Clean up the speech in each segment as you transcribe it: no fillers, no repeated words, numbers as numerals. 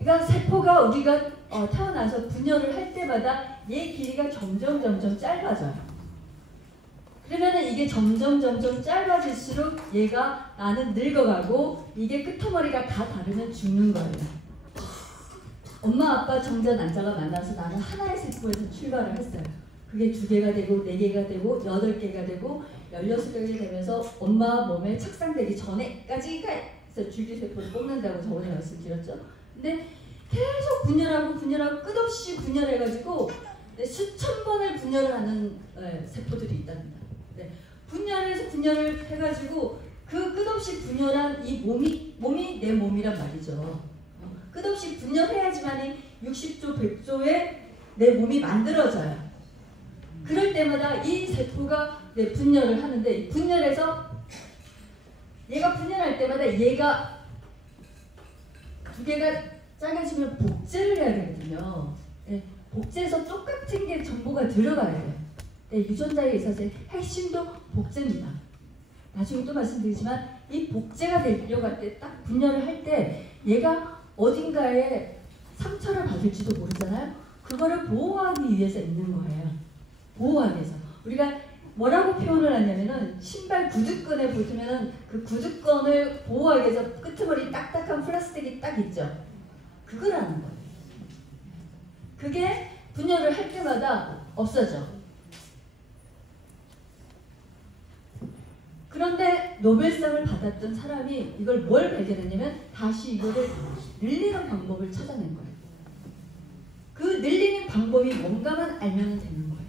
그러니까 세포가 우리가 태어나서 분열을 할 때마다 얘 길이가 점점 짧아져요. 그러면은 이게 점점 짧아질수록 얘가 나는 늙어가고 이게 끄트머리가 다 다르면 죽는 거예요. 엄마 아빠 정자 난자가 만나서 나는 하나의 세포에서 출발을 했어요. 그게 2개가 되고 4개가 되고 8개가 되고 16개가 되면서 엄마 몸에 착상되기 전에까지 해서 줄기세포를 뽑는다고 저번에 말씀드렸죠. 근데 계속 분열하고 끝없이 분열해가지고 수천 번을 분열을 하는 세포들이 있답니다. 분열을 해가지고 그 끝없이 분열한 이 몸이 내 몸이란 말이죠. 끝없이 분열해야지만 60조, 100조의 내 몸이 만들어져요. 그럴 때마다 이 세포가 분열을 하는데 분열해서 얘가 분열할 때마다 얘가 2개가 작아지면 복제를 해야 되거든요. 복제해서 똑같은 게 정보가 들어가야 돼요. 유전자에 있어서의 핵심도 복제입니다. 나중에 또 말씀드리지만 이 복제가 되려고 할 때 딱 분열을 할 때 얘가 어딘가에 상처를 받을지도 모르잖아요. 그거를 보호하기 위해서 있는 거예요. 보호하기 위해서. 우리가 뭐라고 표현을 하냐면은 신발 구두끈에 보시면은 그 구두끈을 보호하기 위해서 끄트머리 딱딱한 플라스틱이 딱 있죠. 그걸 하는 거예요. 그게 분열을 할 때마다 없어져. 그런데 노벨상을 받았던 사람이 이걸 뭘 발견했냐면 다시 이거를 늘리는 방법을 찾아낸 거예요. 그 늘리는 방법이 뭔가만 알면 되는 거예요.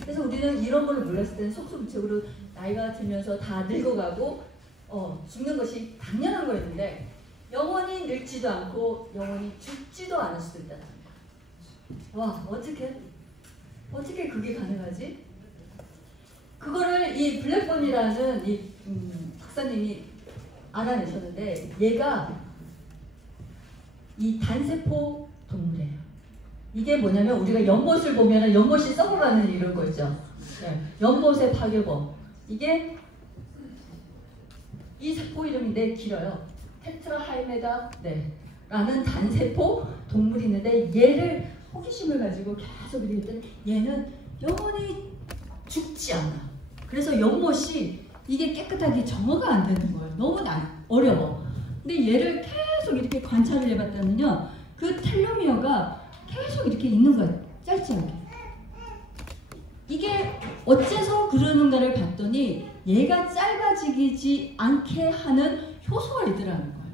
그래서 우리는 이런 걸 몰랐을 때는 속수무책으로 나이가 들면서 다 늙어가고 죽는 것이 당연한 거였는데 영원히 늙지도 않고 영원히 죽지도 않을 수도 있다는 거예요. 와, 어떻게 그게 가능하지? 그거를 이 블랙번이라는 이 박사님이 알아내셨는데 얘가 이 단세포 동물이에요. 이게 뭐냐면 우리가 연못을 보면 연못이 썩어가는 이런 거 있죠. 연못의 파괴범. 이게 이 세포 이름인데 길어요. 테트라하이메다 라는 단세포 동물이 있는데 얘를 호기심을 가지고 계속 이렇게 했더니 얘는 영원히 죽지 않아. 그래서 연못이 이게 깨끗하게 정화가 안 되는 거예요. 너무 어려워. 근데 얘를 계속 이렇게 관찰을 해봤더니요. 그 텔로미어가 계속 이렇게 있는 거예요. 짧지 않게. 이게 어째서 그러는가를 봤더니 얘가 짧아지지 않게 하는 효소가 있더라는 거예요.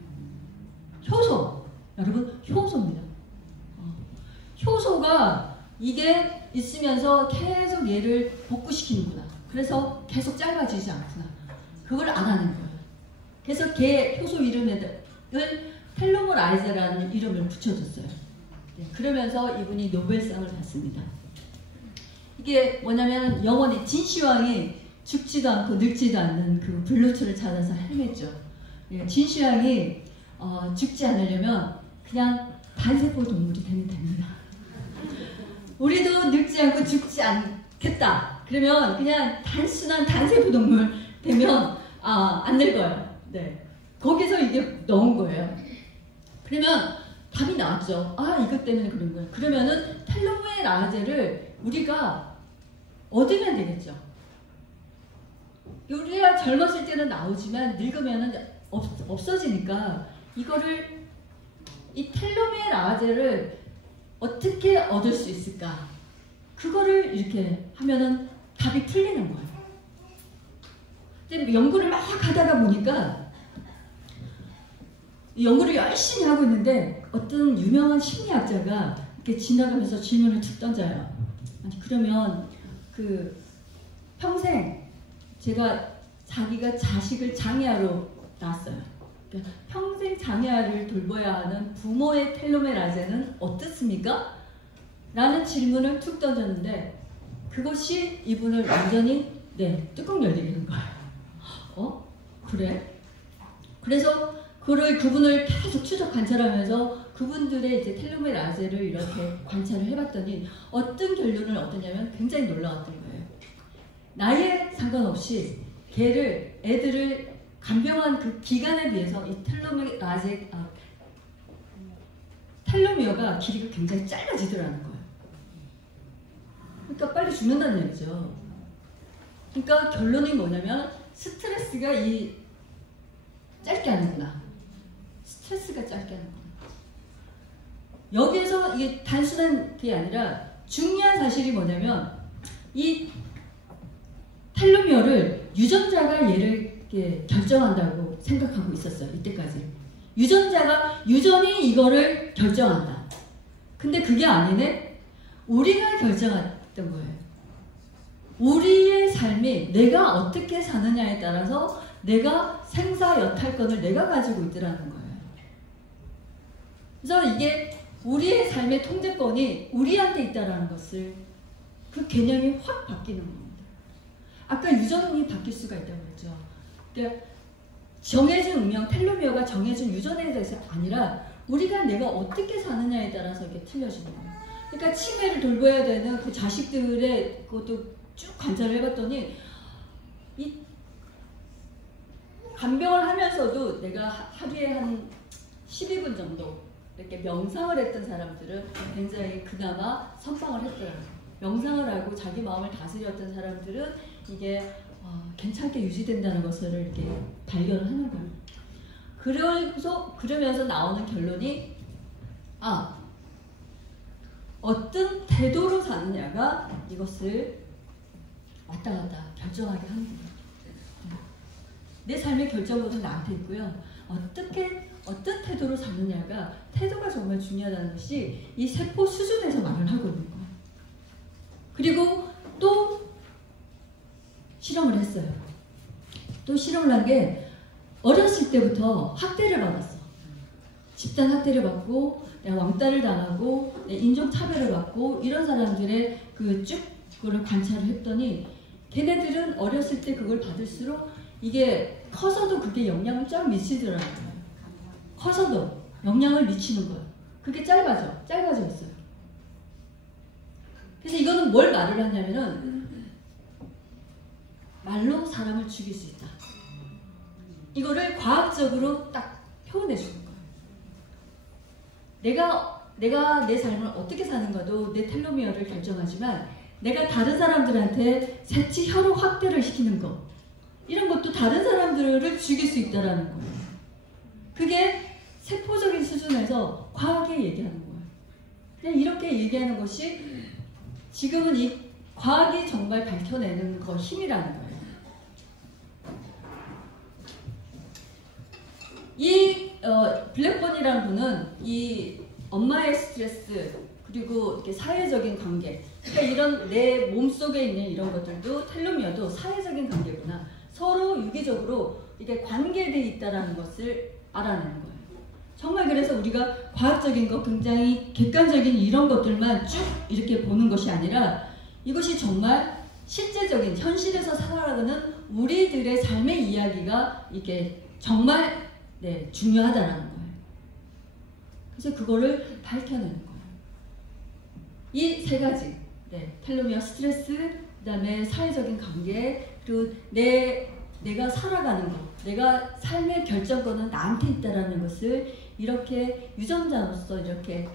효소. 여러분, 효소입니다. 효소가 이게 있으면서 계속 얘를 복구시키는구나. 그래서 계속 짧아지지 않구나. 그걸 알아낸 거예요. 그래서 걔 효소 이름을 텔로메라이즈라는 이름을 붙여줬어요. 그러면서 이분이 노벨상을 받습니다. 이게 뭐냐면 영원히 진시황이 죽지도 않고 늙지도 않는 그 블루초를 찾아서 헤맸죠. 진시황이 죽지 않으려면 그냥 단세포 동물이 되면 됩니다. 우리도 늙지 않고 죽지 않겠다. 그러면 그냥 단순한 단세포 동물 되면 안 늙어요. 거기서 이게 넣은 거예요. 그러면 답이 나왔죠. 이것 때문에 그런 거예요. 그러면은 텔로메라제를 우리가 얻으면 되겠죠. 우리가 젊었을 때는 나오지만 늙으면은 없어지니까 이거를 이 텔로메라제를 어떻게 얻을 수 있을까? 그거를 이렇게 하면은 답이 풀리는 거예요. 근데 연구를 막 하다가 보니까 연구를 열심히 하고 있는데 어떤 유명한 심리학자가 이렇게 지나가면서 질문을 툭 던져요. 아니 그러면 그 평생 자기가 자식을 장애아로 낳았어요. 그러니까 평생 장애아를 돌봐야 하는 부모의 텔로메라제는 어떻습니까? 라는 질문을 툭 던졌는데 그것이 이분을 완전히 뚜껑 열리게 한 거예요. 그래? 그래서 그분을 계속 추적 관찰하면서 그분들의 이제 텔로메라제를 이렇게 관찰을 해봤더니 어떤 결론을 얻었냐면 굉장히 놀라웠던 거예요. 나이에 상관없이 애들을 간병한 그 기간에 비해서 이 텔로미어가 길이가 굉장히 짧아지더라는 거예요. 그러니까 빨리 죽는다는 얘기죠. 그러니까 결론이 뭐냐면 스트레스가 이 짧게 하는구나. 스트레스가 짧게 하는구나. 여기에서 이게 단순한 게 아니라 중요한 사실이 뭐냐면 이 텔로미어를 유전자가 얘를 이렇게 결정한다고 생각하고 있었어요. 이때까지. 유전이 이거를 결정한다. 근데 그게 아니네. 우리가 결정했던 거예요. 우리의 삶이 내가 어떻게 사느냐에 따라서 내가 생사여탈권을 내가 가지고 있더라는 거예요. 그래서 이게 우리의 삶의 통제권이 우리한테 있다는 것을 그 개념이 확 바뀌는 겁니다. 아까 유전이 바뀔 수가 있다고 했죠. 그러니까 정해진 운명, 텔로미어가 정해진 유전에 대해서 아니라 우리가 내가 어떻게 사느냐에 따라서 이렇게 틀려지는 거예요. 그러니까 치매를 돌봐야 되는 그 자식들의 그것도 쭉 관찰을 해봤더니 이 간병을 하면서도 내가 하루에 한 12분 정도 이렇게 명상을 했던 사람들은 굉장히 그나마 선방을 했더라고요. 명상을 하고 자기 마음을 다스렸던 사람들은 이게 괜찮게 유지된다는 것을 이렇게 발견을 하는 거예요. 그러면서 나오는 결론이 어떤 태도로 사느냐가 이것을 왔다 갔다 결정하게 하는 거예요. 내 삶의 결정권은 나한테 있고요. 어떤 태도로 사느냐가 태도가 정말 중요하다는 것이 이 세포 수준에서 말을 하고 있는 거예요. 그리고 또 실험을 했어요. 또 실험을 한 게 어렸을 때부터 학대를 받았어. 집단 학대를 받고 왕따를 당하고 인종차별을 받고 이런 사람들의 그걸 관찰을 했더니 걔네들은 어렸을 때 그걸 받을수록 이게 커서도 그게 영향을 쫙 미치더라고요. 커서도 영향을 미치는 거예요. 그게 짧아져 있어요. 그래서 이거는 뭘 말을 하냐면은 말로 사람을 죽일 수 있다. 이거를 과학적으로 딱 표현해 주는 거예요. 내가 내 삶을 어떻게 사는가도 내 텔로미어를 결정하지만 내가 다른 사람들한테 새치 혀로 확대를 시키는 거 이런 것도 다른 사람들을 죽일 수 있다라는 거예요. 그게 세포적인 수준에서 과학에 얘기하는 거예요. 그냥 이렇게 얘기하는 것이 지금은 이 과학이 정말 밝혀내는 거 힘이라는 거예요. 이 블랙번이라는 분은 이 엄마의 스트레스 그리고 이렇게 사회적인 관계 그러니까 이런 내 몸속에 있는 이런 것들도 텔로미어도 사회적인 관계구나 서로 유기적으로 이게 관계되어 있다는 것을 알아내는 거예요. 정말 그래서 우리가 과학적인 거 굉장히 객관적인 이런 것들만 쭉 이렇게 보는 것이 아니라 이것이 정말 실제적인 현실에서 살아가는 우리들의 삶의 이야기가 이게 정말 중요하다는 거예요. 그래서 그거를 밝혀내는 거예요. 이 세 가지 텔로미어 스트레스 그 다음에 사회적인 관계 그리고 내가 살아가는 것 내가 삶의 결정권은 나한테 있다라는 것을 이렇게 유전자로서 이렇게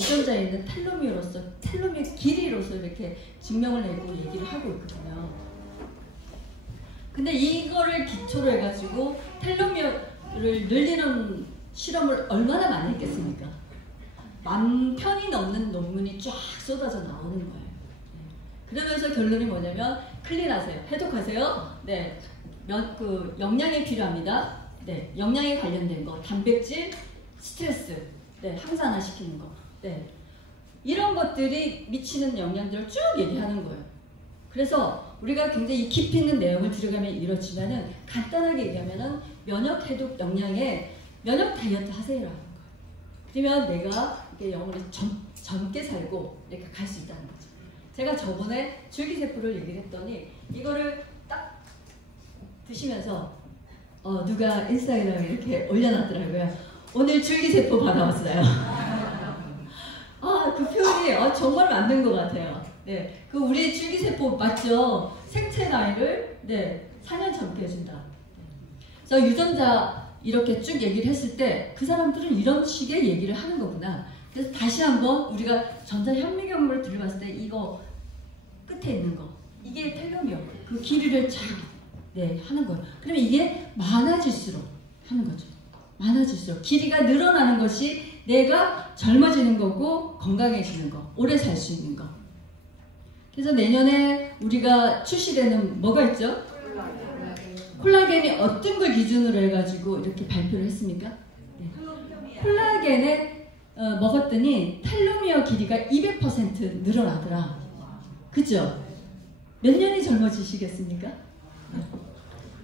유전자에 있는 텔로미어로서 텔로미어 길이로서 이렇게 증명을 내고 얘기를 하고 있거든요. 근데 이거를 기초로 해가지고 텔로미어를 늘리는 실험을 얼마나 많이 했겠습니까? 10,000편이 넘는 논문이 쫙 쏟아져 나오는 거예요. 그러면서 결론이 뭐냐면 클린하세요. 해독하세요. 영양이 필요합니다. 영양에 관련된 거, 단백질, 스트레스, 항산화시키는 거, 이런 것들이 미치는 영향들을 쭉 얘기하는 거예요. 그래서 우리가 굉장히 깊이 있는 내용을 들어가면 이렇지만은 간단하게 얘기하면은 면역 해독 영양에 면역 다이어트 하세요라는 거예요. 그러면 내가 이렇게 영원히 젊게 살고 이렇게 갈 수 있다는 거죠. 제가 저번에 줄기세포를 얘기를 했더니 이거를 딱 드시면서 누가 인스타그램에 이렇게 올려놨더라고요. 오늘 줄기세포 받아왔어요. 그 표현이 정말 맞는 것 같아요. 그 우리 줄기세포 맞죠? 생체 나이를 4년 젊게 해준다. 그래서 이렇게 쭉 얘기를 했을 때 그 사람들은 이런 식의 얘기를 하는 거구나. 그래서 다시 한번 우리가 전자현미경으로 들어봤을 때 이거 끝에 있는 거 이게 텔로미어 그 길이를 쫙 하는 거예요. 그러면 이게 많아질수록 하는 거죠. 많아질수록 길이가 늘어나는 것이 내가 젊어지는 거고 건강해지는 거, 오래 살 수 있는 거. 그래서 내년에 우리가 출시되는 뭐가 있죠? 콜라겐이 어떤 걸 기준으로 해가지고 이렇게 발표를 했습니까? 네. 콜라겐에 먹었더니 텔로미어 길이가 200% 늘어나더라. 그죠? 몇 년이 젊어지시겠습니까?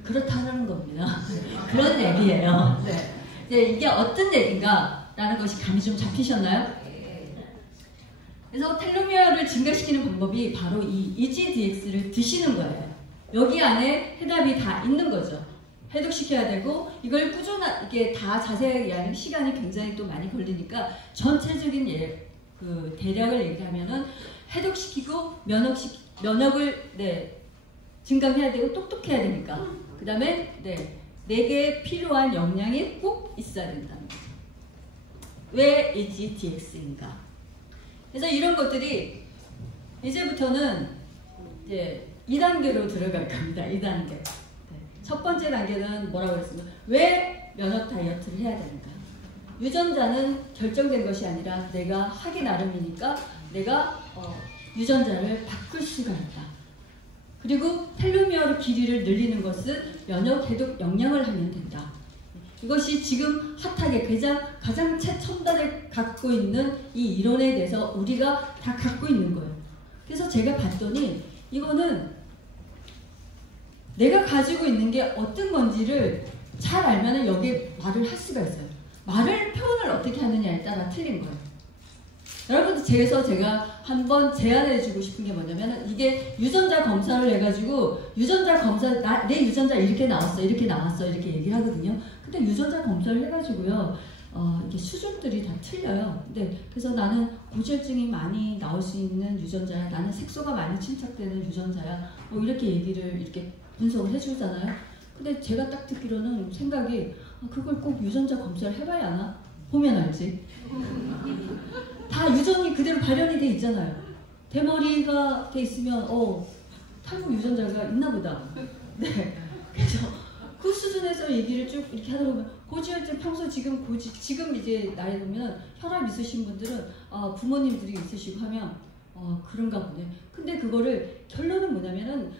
그렇다는 겁니다. 그런 얘기예요. 네. 이게 어떤 얘기인가 라는 것이 감이 좀 잡히셨나요? 그래서 텔로미어를 증가시키는 방법이 바로 이 EGDX를 드시는 거예요. 여기 안에 해답이 다 있는 거죠. 해독시켜야 되고 이걸 꾸준하게 다 자세하게 이해하는 시간이 굉장히 또 많이 걸리니까 전체적인 그 대략을 얘기하면은 해독시키고 면역을 증강해야 되고 똑똑해야 되니까 그 다음에 내게 필요한 영양이 꼭 있어야 된다는 거죠. 왜 EGDX인가? 그래서 이런 것들이 이제부터는 이제 2단계로 들어갈 겁니다. 2단계. 첫 번째 단계는 뭐라고 그랬습니까? 왜 면역 다이어트를 해야 되는가? 유전자는 결정된 것이 아니라 내가 하기 나름이니까 내가 유전자를 바꿀 수가 있다. 그리고 텔로미어 길이를 늘리는 것은 면역 해독 영양을 하면 된다. 이것이 지금 핫하게 가장 최첨단을 갖고 있는 이 이론에 대해서 우리가 다 갖고 있는 거예요. 그래서 제가 봤더니 이거는 내가 가지고 있는 게 어떤 건지를 잘 알면 여기에 말을 할 수가 있어요. 표현을 어떻게 하느냐에 따라 틀린 거예요. 여러분들 제가 한번 제안해주고 싶은 게 뭐냐면 이게 유전자 검사를 해가지고 유전자 검사 내 유전자 이렇게 나왔어 이렇게 얘기를 하거든요. 근데 유전자 검사를 해가지고요 이게 수준들이 다 틀려요. 그래서 나는 고지혈증이 많이 나올 수 있는 유전자야, 나는 색소가 많이 침착되는 유전자야, 이렇게 얘기를 이렇게 분석을 해주잖아요. 근데 제가 딱 듣기로는 생각이 그걸 꼭 유전자 검사를 해봐야 하나? 보면 알지. 다 유전이 그대로 발현이 돼 있잖아요. 대머리가 돼 있으면 탈모 유전자가 있나 보다. 그래서 그 수준에서 얘기를 쭉 이렇게 하다 보면 고지혈증 평소 지금 이제 나이 보면 혈압 있으신 분들은 부모님들이 있으시고 하면 그런가 보네. 근데 그거를 결론은 뭐냐면은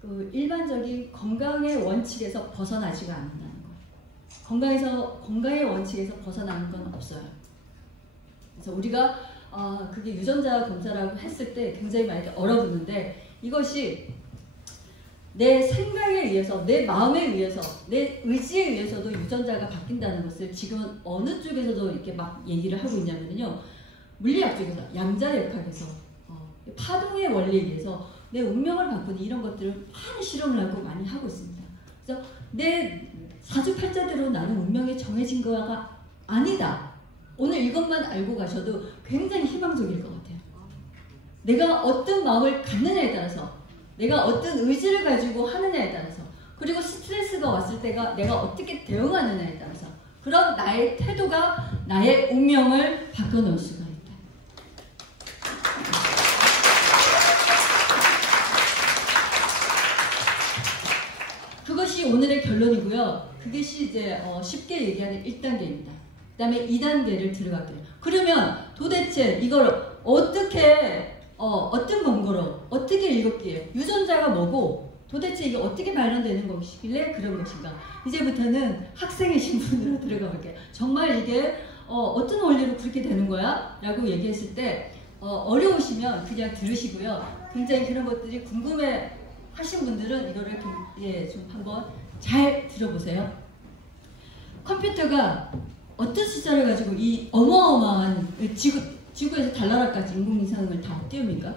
그 일반적인 건강의 원칙에서 벗어나지가 않는다는 거예요. 건강의 원칙에서 벗어나는 건 없어요. 그래서 우리가 그게 유전자 검사라고 했을 때 굉장히 많이 얼어붙는데 이것이 내 생각에 의해서, 내 마음에 의해서, 내 의지에 의해서도 유전자가 바뀐다는 것을 지금은 어느 쪽에서도 이렇게 막 얘기를 하고 있냐면요. 물리학 쪽에서, 양자역학에서, 파동의 원리에 의해서 내 운명을 바꾸는 이런 것들을 많은 실험을 하고 많이 하고 있습니다. 그래서 내 사주팔자대로 나는 운명이 정해진 거가 아니다. 오늘 이것만 알고 가셔도 굉장히 희망적일 것 같아요. 내가 어떤 마음을 갖느냐에 따라서, 내가 어떤 의지를 가지고 하느냐에 따라서, 그리고 스트레스가 왔을 때가 내가 어떻게 대응하느냐에 따라서 그런 나의 태도가 나의 운명을 바꿔놓을 수가 있다. 그것이 오늘의 결론이고요. 그것이 이제 쉽게 얘기하는 1단계입니다. 그 다음에 2단계를 들어갈게요. 그러면 도대체 이걸 어떻게 어떤 근거로 어떻게 읽었기에 유전자가 뭐고 도대체 이게 어떻게 발현되는 것이길래 그런 것인가. 이제부터는 학생의 신분으로 들어가 볼게요. 정말 이게 어떤 원리로 그렇게 되는 거야? 라고 얘기했을 때 어려우시면 그냥 들으시고요. 굉장히 그런 것들이 궁금해 하신 분들은 이거를 좀 한번 잘 들어보세요. 컴퓨터가 어떤 숫자를 가지고 이 어마어마한 지구에서 달나라까지 인공위성을 다 띄웁니까?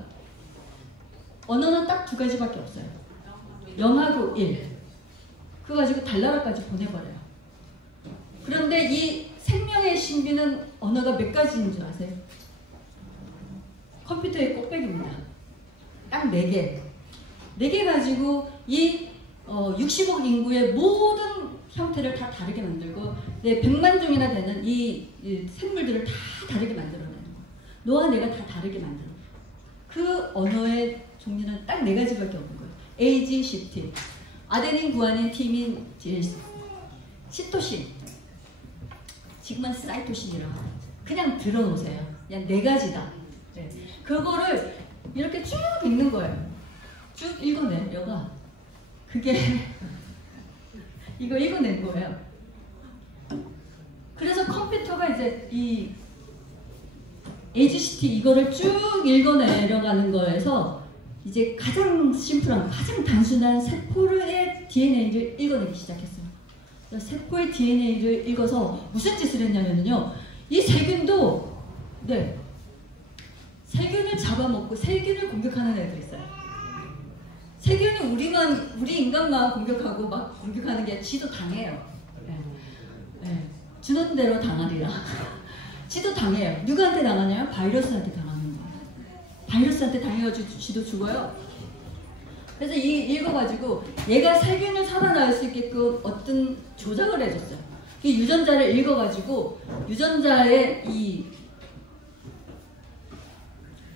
언어는 딱 두 가지밖에 없어요. 0하고 1. 그거 가지고 달나라까지 보내버려요. 그런데 이 생명의 신비는 언어가 몇 가지인 줄 아세요? 컴퓨터의 꼭배기입니다. 딱 4개. 4개 가지고 이 60억 인구의 모든 형태를 다 다르게 만들고 100만 종이나 되는 이 생물들을 다 다르게 만들어내는 거예요. 너와 내가 다 다르게 만들어. 그 언어의 종류는 딱 4가지밖에 없는 거예요. AG, CT. 아데닌, 구아닌, 티민, 시토신. 지금은 사이토신이라고 그냥 들어놓으세요. 그냥 4가지다. 네. 그거를 이렇게 쭉 읽는 거예요. 쭉 읽어내려가. 그게 이거 읽어낸 거예요. 그래서 컴퓨터가 이제 이 AGCT 이거를 쭉 읽어내려가는 거에서 이제 가장 심플한, 가장 단순한 세포의 DNA를 읽어내기 시작했어요. 세포의 DNA를 읽어서 무슨 짓을 했냐면요. 이 세균도, 세균을 잡아먹고 세균을 공격하는 애들이 있어요. 세균이 우리 인간만 공격하고 막 공격하는 게 지도 당해요. 주는 대로 당하리라. 지도 당해요. 누구한테 당하냐면 바이러스한테 당하는 거예요. 바이러스한테 당해가지고 지도 죽어요. 그래서 읽어가지고 얘가 세균을 살아날 수 있게끔 어떤 조작을 해줬어요. 이 유전자를 읽어가지고 유전자의 이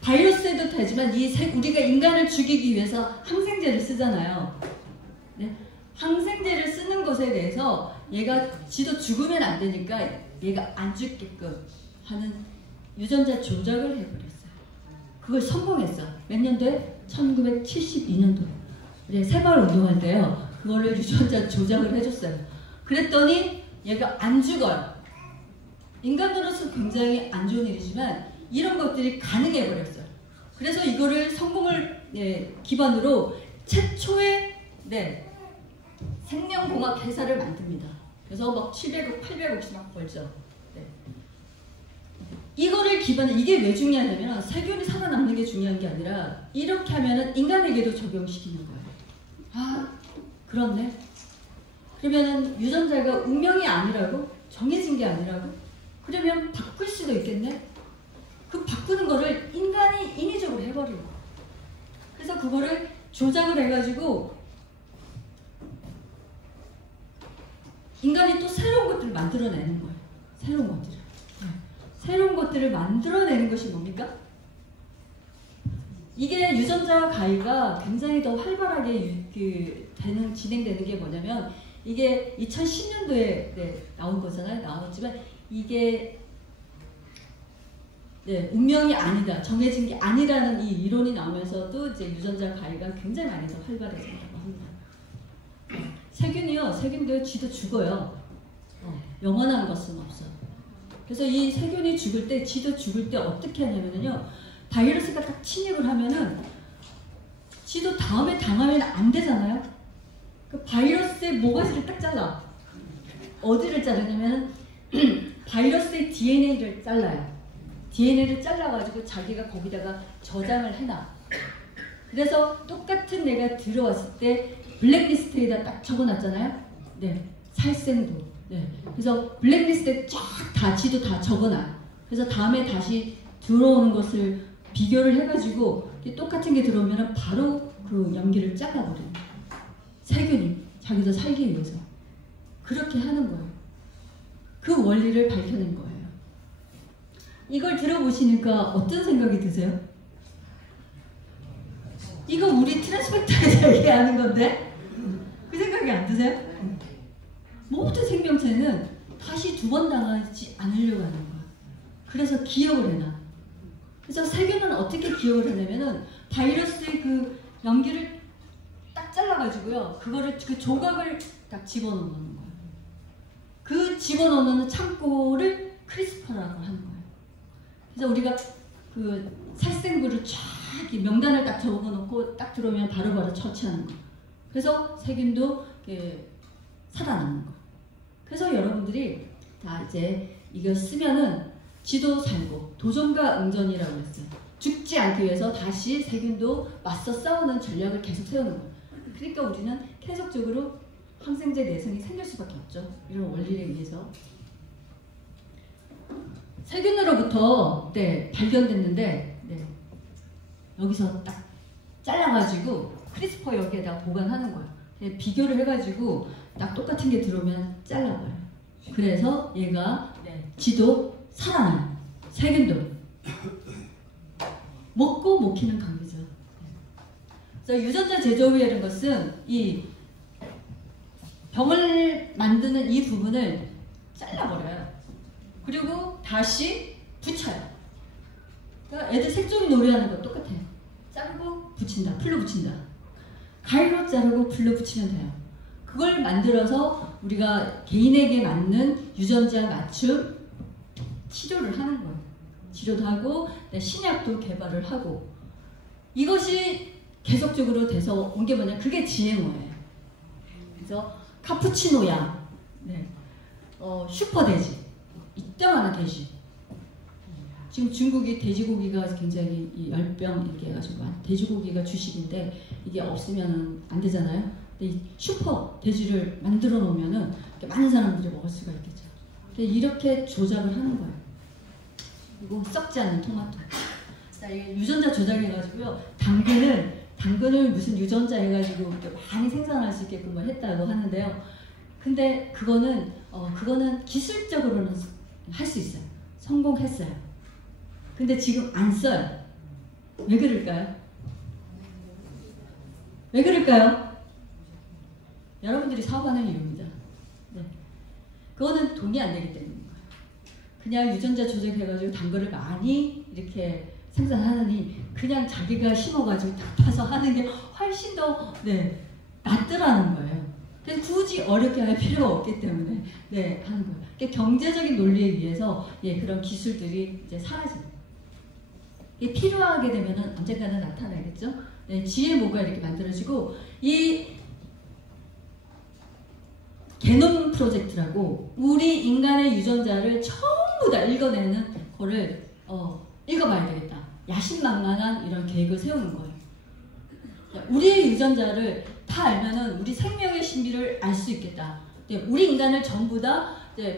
바이러스에도 되지만 우리가 인간을 죽이기 위해서 항생제를 쓰잖아요. 네? 항생제를 쓰는 것에 대해서 얘가 지도 죽으면 안 되니까 얘가 안 죽게끔 하는 유전자 조작을 해버렸어요. 그걸 성공했어. 몇 년도에? 1972년도. 우리 새마을 운동할 때요. 그거를 유전자 조작을 해줬어요. 그랬더니 얘가 안 죽어요. 인간으로서 굉장히 안 좋은 일이지만 이런 것들이 가능해버렸어요. 그래서 이거를 성공을 기반으로 최초의 생명공학 회사를 만듭니다. 그래서 막 700억, 800억씩 막 벌죠. 이거를 기반으로, 이게 왜 중요하냐면 세균이 살아남는 게 중요한 게 아니라 이렇게 하면은 인간에게도 적용시키는 거예요. 아, 그렇네. 그러면은 유전자가 운명이 아니라고? 정해진 게 아니라고? 그러면 바꿀 수도 있겠네? 그 바꾸는 거를 인간이 인위적으로 해버려요. 그래서 그거를 조작을 해가지고 인간이 또 새로운 것들을 만들어내는 거예요. 새로운 것들을. 새로운 것들을 만들어내는 것이 뭡니까? 이게 유전자 가위가 굉장히 더 활발하게 진행되는 게 뭐냐면 이게 2010년도에 나온 거잖아요. 나왔지만 이게 운명이 아니다, 정해진 게 아니라는 이 이론이 나오면서도 이제 유전자 가위가 굉장히 많이 더 활발해진다고 합니다. 세균도 지도 죽어요. 영원한 것은 없어. 그래서 이 세균이 죽을 때, 지도 죽을 때 어떻게 하냐면요. 바이러스가 딱 침입을 하면은 지도 다음에 당하면 안 되잖아요. 그 바이러스의 모가지를 딱 잘라. 어디를 자르냐면 바이러스의 DNA를 잘라요. DNA를 잘라가지고 자기가 거기다가 저장을 해놔. 그래서 똑같은 애가 들어왔을 때 블랙리스트에다 딱 적어놨잖아요. 살생도. 그래서 블랙리스트에 쫙 다 지도 다 적어놔. 그래서 다음에 다시 들어오는 것을 비교를 해가지고 똑같은 게 들어오면 바로 그 염기를 잘라버려요. 세균이 자기도 살기 위해서 그렇게 하는 거예요. 그 원리를 밝혀낸 거예요. 이걸 들어보시니까 어떤 생각이 드세요? 이거 우리 트랜스펙터에서 얘기하는 건데 그 생각이 안 드세요? 모든 생명체는 다시 2번 당하지 않으려고 하는 거야. 그래서 기억을 해놔. 그래서 세균은 어떻게 기억을 하냐면은 바이러스의 그 염기를 딱 잘라가지고요. 그거를 그 조각을 딱 집어넣는 거예요. 그 집어넣는 창고를 크리스퍼라고 하는 거예요. 그래서 우리가 그 살생부를 쫙 명단을 딱 적어놓고 딱 들어오면 바로바로 처치하는 거. 그래서 세균도 살아남는 거. 그래서 여러분들이 다 이제 이거 쓰면은 지도 살고 도전과 응전이라고 했어요. 죽지 않기 위해서 다시 세균도 맞서 싸우는 전략을 계속 세우는 거예요. 그러니까 우리는 계속적으로 항생제 내성이 생길 수밖에 없죠. 이런 원리에 의해서. 세균으로부터 발견됐는데 여기서 딱 잘라가지고 크리스퍼 여기에다가 보관하는 거예요. 비교를 해가지고 딱 똑같은 게 들어오면 잘라버려요. 그래서 얘가 지도 살아나요. 세균도 먹고 못 키는 관계죠. 그래서 유전자 제조위라는 것은 이 병을 만드는 이 부분을 잘라버려요. 그리고 다시 붙여요. 그러니까 애들 색종이 놀이하는 거 똑같아요. 자르고 붙인다, 풀로 붙인다. 가위로 자르고 풀로 붙이면 돼요. 그걸 만들어서 우리가 개인에게 맞는 유전자 맞춤 치료를 하는 거예요. 치료도 하고 신약도 개발을 하고 이것이 계속적으로 돼서 온 게 뭐냐, 그게 GMO예요. 그래서 카푸치노야, 슈퍼돼지, 이때만한 돼지. 지금 중국이 돼지고기가 굉장히 이 열병 이렇게 해가지고 돼지고기가 주식인데 이게 없으면 안 되잖아요. 근데 이 슈퍼 돼지를 만들어 놓으면은 많은 사람들이 먹을 수가 있겠죠. 근데 이렇게 조작을 하는 거예요. 그리고 썩지 않는 토마토. 자, 이게 유전자 조작해가지고요. 당근을 무슨 유전자 해가지고 많이 생산할 수 있게끔 했다고 하는데요. 근데 그거는 기술적으로는 할 수 있어요. 성공했어요. 근데 지금 안 써요. 왜 그럴까요? 왜 그럴까요? 여러분들이 사업하는 이유입니다. 그거는 돈이 안 되기 때문인 거예요. 그냥 유전자 조작해가지고 당근을 많이 이렇게 생산하느니 그냥 자기가 심어가지고 딱 파서 하는 게 훨씬 더 낫더라는 거예요. 그래서 굳이 어렵게 할 필요가 없기 때문에 하는 거예요. 그러니까 경제적인 논리에 의해서 그런 기술들이 이제 사라집니다. 이게 필요하게 되면은 언젠가는 나타나겠죠. GMO가 이렇게 만들어지고 이 게놈 프로젝트라고 우리 인간의 유전자를 전부 다 읽어내는 거를 읽어봐야 되겠다. 야심만만한 이런 계획을 세우는 거예요. 우리의 유전자를 다 알면은 우리 생명의 신비를 알 수 있겠다. 우리 인간을 전부 다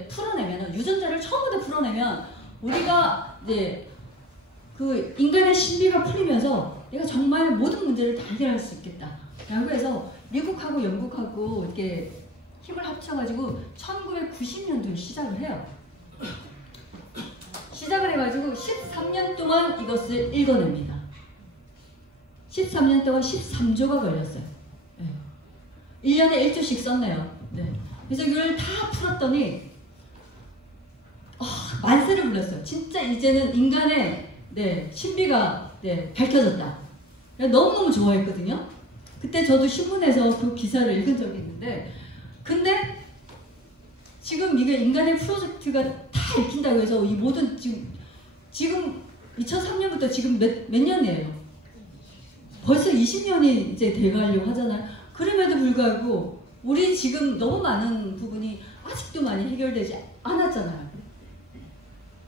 풀어내면은 유전자를 전부 다 풀어내면 우리가 그 인간의 신비가 풀리면서 내가 정말 모든 문제를 다 해결할 수 있겠다. 라고 해서 미국하고 영국하고 이렇게 힘을 합쳐가지고 1990년도에 시작을 해요. 시작을 해가지고 13년 동안 이것을 읽어냅니다. 13년 동안 13조가 걸렸어요. 1년에 1조씩 썼네요. 그래서 이걸 다 풀었더니 만세를 불렀어요. 진짜 이제는 인간의 신비가 밝혀졌다. 너무너무 좋아했거든요. 그때 저도 신문에서 그 기사를 읽은 적이 있는데 근데 지금 이게 인간의 프로젝트가 다 읽힌다고 해서 이 모든 지금 2003년부터 지금 몇 년이에요. 벌써 20년이 이제 돼가려고 하잖아요. 그럼에도 불구하고 우리 지금 너무 많은 부분이 아직도 많이 해결되지 않았잖아요.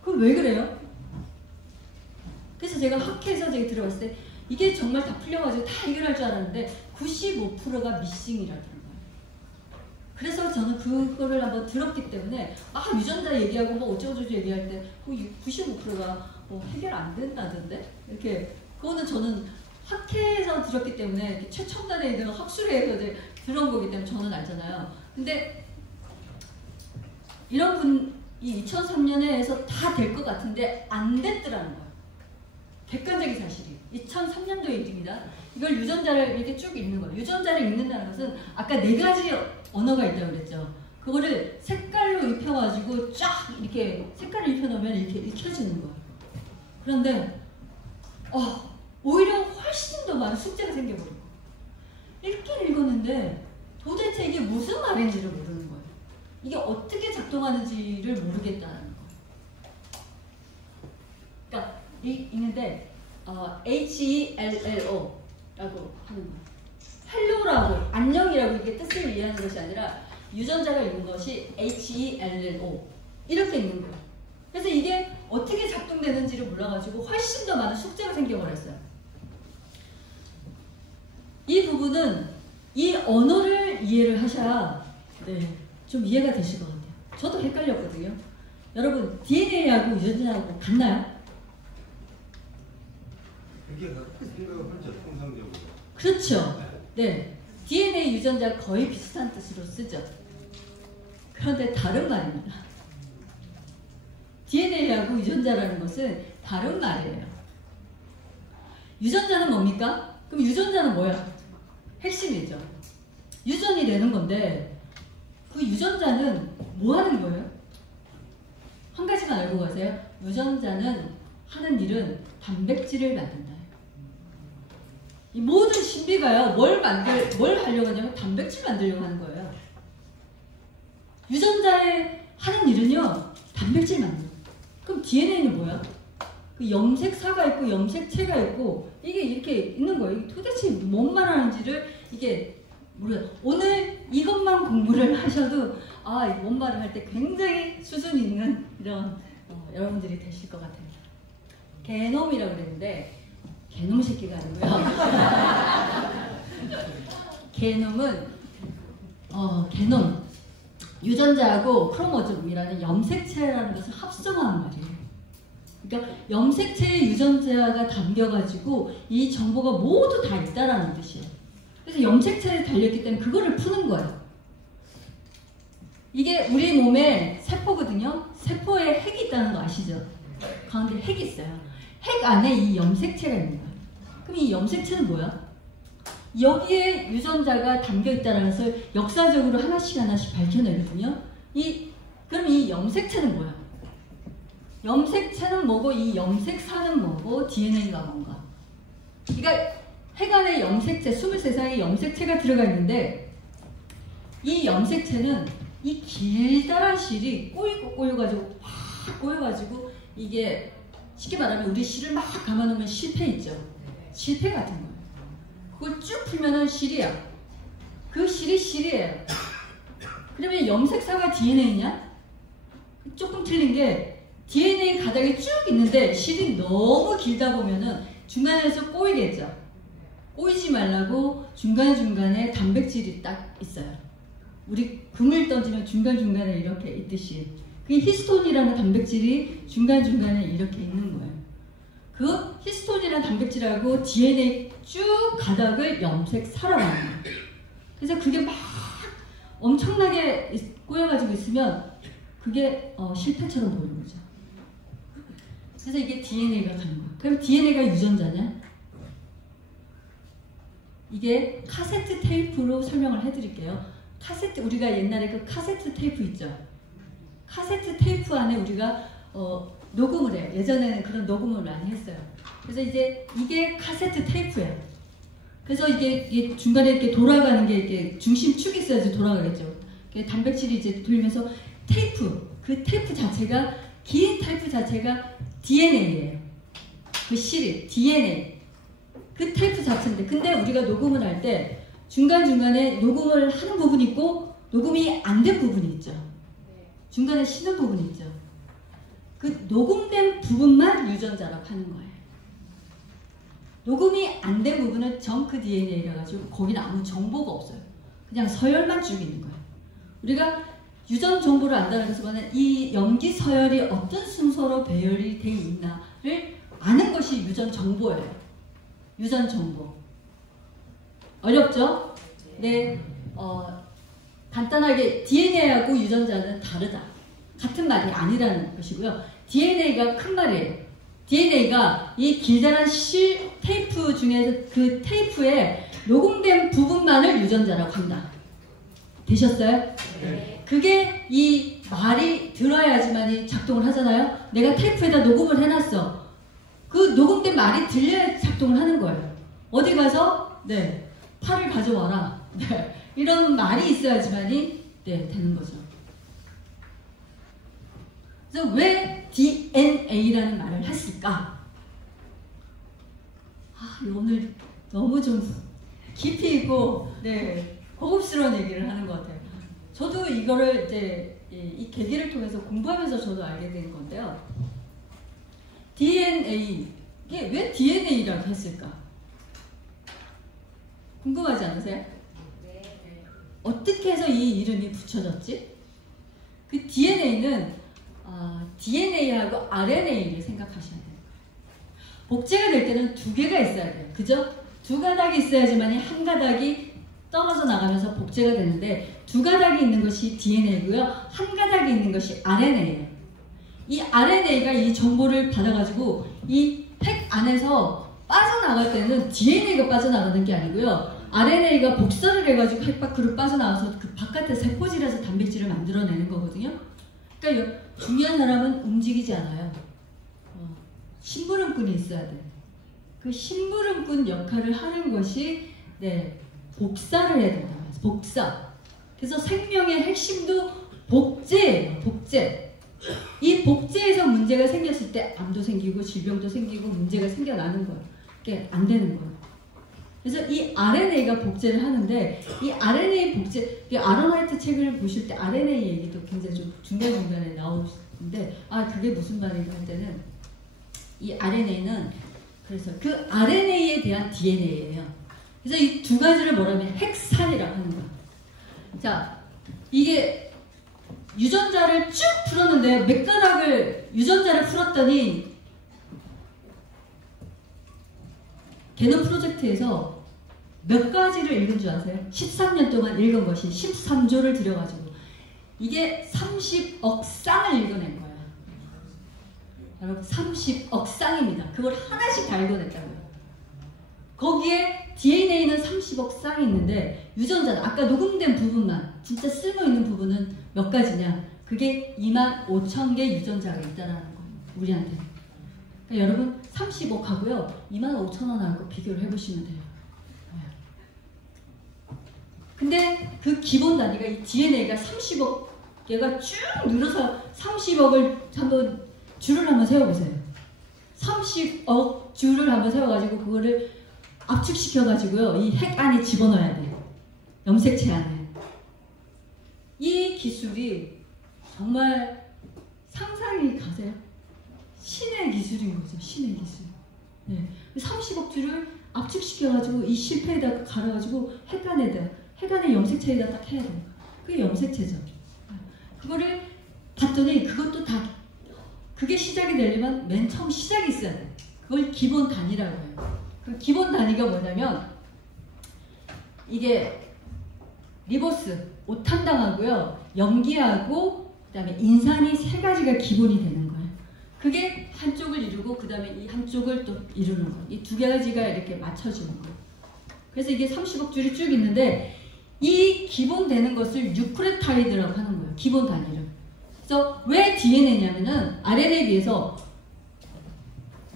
그럼 왜 그래요? 그래서 제가 학회에서 들어봤을 때 이게 정말 다 풀려가지고 다 해결할 줄 알았는데 95%가 미싱이라더라고요. 그래서 저는 그거를 한번 들었기 때문에 유전자 얘기하고 뭐 어쩌고저쩌고 얘기할 때 95%가 해결 안 된다던데 이렇게 그거는 저는 학회에서 들었기 때문에 최첨단에 있는 학술회에서 이제 들은 거기 때문에 저는 알잖아요. 근데 이런 분이 2003년에 해서 다 될 것 같은데 안 됐더라는 거예요. 객관적인 사실이 2003년도에 일입니다. 이걸 유전자를 이렇게 쭉 읽는 거예요. 유전자를 읽는다는 것은 아까 4가지 언어가 있다고 그랬죠. 그거를 색깔로 입혀가지고 쫙 이렇게 색깔을 입혀놓으면 이렇게 읽혀지는 거예요. 그런데 오히려 훨씬 더 많은 숙제가 생겨버리고 읽긴 읽었는데 도대체 이게 무슨 말인지를 모르는 거예요. 이게 어떻게 작동하는지를 모르겠다는 거. 그러니까 읽는데 HELLO 라고 하는 거예요. 헬로라고 안녕이라고 이렇게 뜻을 이해하는 것이 아니라 유전자가 읽는 것이 HELLO 이렇게 읽는 거예요. 그래서 이게 어떻게 작동되는지를 몰라가지고 훨씬 더 많은 숙제가 생겨버렸어요. 이 부분은 이 언어를 이해를 하셔야 좀 이해가 되실 것 같아요. 저도 헷갈렸거든요. 여러분 DNA하고 유전자하고 같나요? 이게 그렇게 생각을 하죠, 통상적으로. 그렇죠. DNA 유전자 거의 비슷한 뜻으로 쓰죠. 그런데 다른 말입니다. DNA하고 유전자라는 것은 다른 말이에요. 유전자는 뭡니까? 그럼 유전자는 뭐야? 핵심이죠. 유전이 되는 건데 그 유전자는 뭐 하는 거예요? 한 가지만 알고 가세요. 유전자는 하는 일은 단백질을 만든다. 이 모든 신비가요, 뭘 하려고 하냐면 단백질 만들려고 하는 거예요. 유전자의 하는 일은요, 단백질 만드는 거예요. 그럼 DNA는 뭐야? 그 염색사가 있고 염색체가 있고 이게 이렇게 있는 거예요. 이게 도대체 뭔 말하는지를 이게 몰라요. 오늘 이것만 공부를 하셔도 뭔 말을 할 때 굉장히 수준 있는 이런 여러분들이 되실 것 같아요. 게놈이라고 그랬는데 게놈 새끼가 아니고요. 게놈은 게놈 유전자하고 크로모즘이라는 염색체라는 것을 합성한 말이에요. 그러니까 염색체의 유전자가 담겨가지고 이 정보가 모두 다 있다라는 뜻이에요. 그래서 염색체에 달렸기 때문에 그거를 푸는 거예요. 이게 우리 몸에 세포거든요. 세포에 핵이 있다는 거 아시죠? 가운데 핵이 있어요. 핵 안에 이 염색체가 있는 거예요. 그럼 이 염색체는 뭐야? 여기에 유전자가 담겨 있다는 것을 역사적으로 하나씩 밝혀내거든요. 그럼 이 염색체는 뭐야? 염색체는 뭐고 이 염색사는 뭐고 DNA가 뭔가? 그러니까 핵 안에 염색체, 23쌍의 염색체가 들어가 있는데 이 염색체는 이 길다란 실이 꼬여가지고 확 꼬여가지고 이게 쉽게 말하면 우리 실을 막 감아놓으면 실패 있죠? 실패 같은 거예요. 그걸 쭉 풀면은 실이야. 그 실이 실이에요. 그러면 염색사가 DNA냐? 조금 틀린 게 DNA 가닥이 쭉 있는데 실이 너무 길다 보면은 중간에서 꼬이겠죠? 꼬이지 말라고 중간중간에 단백질이 딱 있어요. 우리 금을 던지면 중간중간에 이렇게 있듯이 그게 히스톤이라는 단백질이 중간중간에 이렇게 있는 거예요. 그 히스톤이라는 단백질하고 DNA 쭉 가닥을 염색사라고 합니다. 그래서 그게 막 엄청나게 꼬여가지고 있으면 그게 실패처럼 보이는 거죠. 그래서 이게 DNA가 가는 거예요. 그럼 DNA가 유전자냐? 이게 카세트 테이프로 설명을 해드릴게요. 우리가 옛날에 그 카세트 테이프 있죠? 카세트 테이프 안에 우리가 녹음을 해요. 예전에는 그런 녹음을 많이 했어요. 그래서 이제 이게 카세트 테이프예요. 그래서 이게 중간에 이렇게 돌아가는 게 이렇게 중심축이 있어야지 돌아가겠죠. 단백질이 이제 돌면서 그 테이프 자체가 긴 테이프 자체가 DNA예요. 그 실이 DNA. 그 테이프 자체인데 근데 우리가 녹음을 할 때 중간중간에 녹음을 하는 부분이 있고 녹음이 안 된 부분이 있죠. 중간에 쉬는 부분이 있죠. 그 녹음된 부분만 유전자라고 하는 거예요. 녹음이 안 된 부분은 정크 DNA라 가지고 거기는 아무 정보가 없어요. 그냥 서열만 쭉 있는 거예요. 우리가 유전 정보를 안다는 것은 이 염기 서열이 어떤 순서로 배열이 되어 있나를 아는 것이 유전 정보예요. 유전 정보. 어렵죠? 네. 간단하게 DNA하고 유전자는 다르다. 같은 말이 아니라는 것이고요. DNA가 큰 말이에요. DNA가 이 길다란 실 테이프 중에서 그 테이프에 녹음된 부분만을 유전자라고 한다. 되셨어요? 네. 그게 이 말이 들어야지만 작동을 하잖아요. 내가 테이프에다 녹음을 해놨어. 그 녹음된 말이 들려야 작동을 하는 거예요. 어디 가서 팔을 가져와라. 이런 말이 있어야지만이 되는 거죠. 그래서 왜 DNA라는 말을 했을까? 오늘 너무 좀 깊이 있고 고급스러운 얘기를 하는 것 같아요. 저도 이거를 이제 이 계기를 통해서 공부하면서 저도 알게 된 건데요. DNA, 이게 왜 DNA라고 했을까? 궁금하지 않으세요? 어떻게 해서 이 이름이 붙여졌지? 그 DNA는 DNA하고 RNA를 생각하셔야 돼요. 복제가 될 때는 두 개가 있어야 돼요. 그죠? 두 가닥이 있어야지만 한 가닥이 떨어져 나가면서 복제가 되는데 두 가닥이 있는 것이 DNA고요. 한 가닥이 있는 것이 RNA예요. 이 RNA가 이 정보를 받아가지고 이 팩 안에서 빠져나갈 때는 DNA가 빠져나가는 게 아니고요. RNA가 복사를 해가지고 핵 밖으로 빠져나와서 그 바깥에 세포질에서 단백질을 만들어내는 거거든요. 그러니까 중요한 사람은 움직이지 않아요. 심부름꾼이 있어야 돼. 그 심부름꾼 역할을 하는 것이 복사를 해야 된다. 복사. 그래서 생명의 핵심도 복제예요. 복제. 이 복제에서 문제가 생겼을 때 암도 생기고 질병도 생기고 문제가 생겨나는 거예요. 그게 안 되는 거예요. 그래서 이 RNA가 복제를 하는데 이 RNA 복제, 이 아론 화이트 책을 보실 때 RNA 얘기도 굉장히 좀 중간중간에 나오는데 그게 무슨 말인가 할 때는 이 RNA는 그래서 그 RNA에 대한 DNA예요. 그래서 이 두 가지를 뭐라면 핵산이라고 하는 거예요. 자, 이게 유전자를 쭉 풀었는데 몇 가닥을 유전자를 풀었더니 게놈 프로젝트에서 몇 가지를 읽은 줄 아세요? 13년 동안 읽은 것이 13조를 들여가지고 이게 30억 쌍을 읽어낸 거예요. 여러분 30억 쌍입니다. 그걸 하나씩 다 읽어냈다고요. 거기에 DNA는 30억 쌍이 있는데 유전자는 아까 녹음된 부분만 진짜 쓸모있는 부분은 몇 가지냐? 그게 25,000개 유전자가 있다는 거예요. 우리한테. 그러니까 여러분 30억하고요 25,000원하고 비교를 해보시면 돼요. 근데 그 기본 단위가 이 DNA가 30억 개가 쭉 늘어서 30억을 한번 줄을 한번 세워보세요. 30억 줄을 한번 세워가지고 그거를 압축시켜가지고요 이 핵 안에 집어넣어야 돼요. 염색체 안에. 이 기술이 정말 상상이 가세요? 신의 기술인 거죠. 신의 기술. 30억 줄을 압축시켜가지고 이 실패에다 갈아가지고 핵 안에 염색체에다 딱 해야 돼요. 그게 염색체죠. 그거를 봤더니 그것도 다 그게 시작이 되려면 맨 처음 시작이 있어야 돼요. 그걸 기본 단위라고 해요. 그 기본 단위가 뭐냐면 이게 리보스, 오탄당하고요, 염기하고 그다음에 인산이 세 가지가 기본이 되는 거예요. 그게 한쪽을 이루고 그다음에 이 한쪽을 또 이루는 거예요. 이 두 가지가 이렇게 맞춰지는 거예요. 그래서 이게 30억 줄이 쭉 있는데 이 기본 되는 것을 뉴클레오타이드라고 하는 거예요. 기본 단위를. 그래서 왜 DNA냐면은 RNA에 비해서